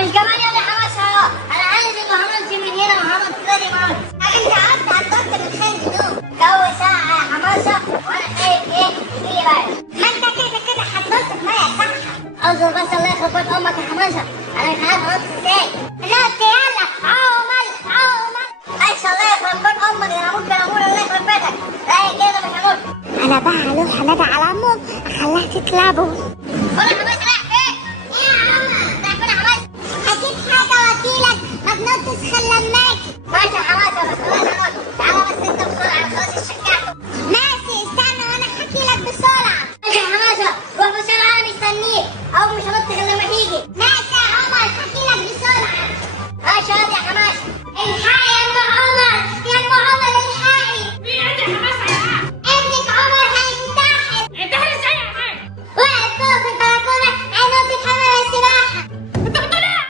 مش كمان يا حماسه، انا عايز المهرجان من هنا وهرب تاني معاك. انت قعدت هتنط من خارج النوم جو ساعه يا حماسه، وانا خايف ايه يجي لي بقى. ما انت كده هتنط في ميه صح؟ اصبر بس الله يخرب بيت امك يا حماسه، انا مش عارف انط ازاي. نط يلا عومل عومل. ايش الله يخرب بيت امك، انا ممكن اموت الله يخرب بيتك. لا كده مش هموت. انا بقى هروح انادي على امهم اخليها تطلع بول. ولا حماسه